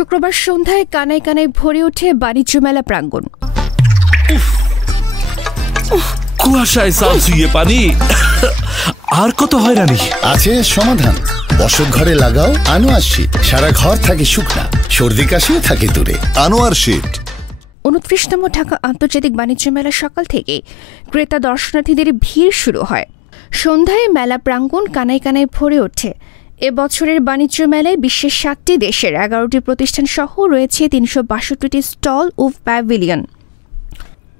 শুক্রবার সন্ধ্যায় কানায় কানায় ভরে ওঠে বাণিজ্য মেলা প্রাঙ্গণ। কুয়াশায় সালসুইয়ে পানি আর কত হয়রানি আছে সমাধান। বসত ঘরে লাগাও আনোয়ার শীট, সারা ঘর থাকে শুকনা, সর্দি কাশিও থাকে দূরে। আনোয়ার শীট। 29তম ঢাকা আন্তর্জাতিক বাণিজ্য মেলা সকাল থেকে ক্রেতা দর্শনার্থীদের ভিড় শুরু হয়। সন্ধ্যায় মেলা প্রাঙ্গণ কানায় কানায় ভরে ওঠে। এবছরের বাণিজ্য মেলায় বিশ্বের 7টি দেশের 11টি প্রতিষ্ঠান সহ রয়েছে 362টি স্টল ও প্যাভিলিয়ন।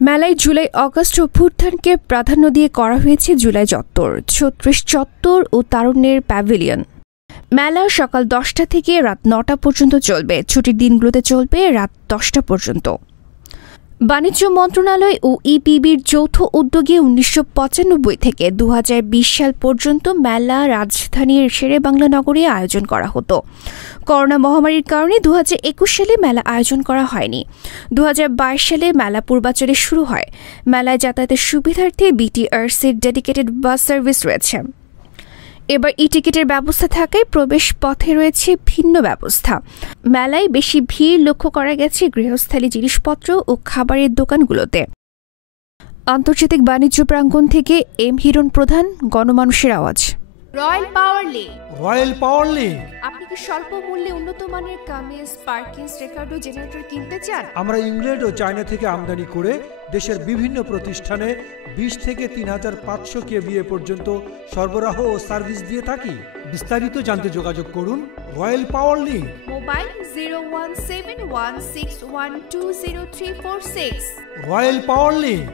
মেলায় জুলাই অগস্ট অভ্যুত্থানকে প্রাধান্য দিয়ে করা হয়েছে জুলাই চত্বর, 36 চত্বর ও তারুণ্যের প্যাভিলিয়ন। মেলা সকাল 10টা থেকে রাত 9টা পর্যন্ত চলবে। ছুটির দিনগুলোতে চলবে রাত 10টা পর্যন্ত। বাণিজ্য মন্ত্রণালয় ও ইপিবির যৌথ উদ্যোগে 1995 থেকে 2020 সাল পর্যন্ত মেলা রাজধানীর শেরেবাংলা নগরে আয়োজন করা হতো। করোনা মহামারীর কারণে 2021 সালে মেলা আয়োজন করা হয়নি। 2022 সালে মেলা পূর্বাচলে শুরু হয়। মেলায় যাতায়াতের সুবিধার্থে বিটিআরসির ডেডিকেটেড বাস সার্ভিস রয়েছে। এবার টিকিটের ব্যবস্থা থাকায় প্রবেশ পথে রয়েছে ভিন্ন ব্যবস্থা। মেলায় বেশি ভিড় লক্ষ্য করা গেছে গৃহস্থালী জিনিসপত্র ও খাবারের দোকানগুলোতে। আন্তর্জাতিক বাণিজ্য প্রাঙ্গণ থেকে এম হিরণ প্রধান, গণমানুষের আওয়াজ। রয়্যাল পাওয়ার লিঙ্ক। রয়্যাল পাওয়ার লিঙ্ক। আপনি কি স্বল্প মূল্যে উন্নত মানের কামিজ, পার্কিংস, রেকর্ড ও জেনারেটর কিনতে চান? আমরা ইংল্যান্ড ও চায়না থেকে আমদানি করে দেশের বিভিন্ন প্রতিষ্ঠানে 20 থেকে 3500 কেভিএ পর্যন্ত সরবরাহ ও সার্ভিস দিয়ে থাকি। বিস্তারিত জানতে যোগাযোগ করুন রয়্যাল পাওয়ার লিঙ্ক। মোবাইল 01716120346। রয়্যাল পাওয়ার লিঙ্ক।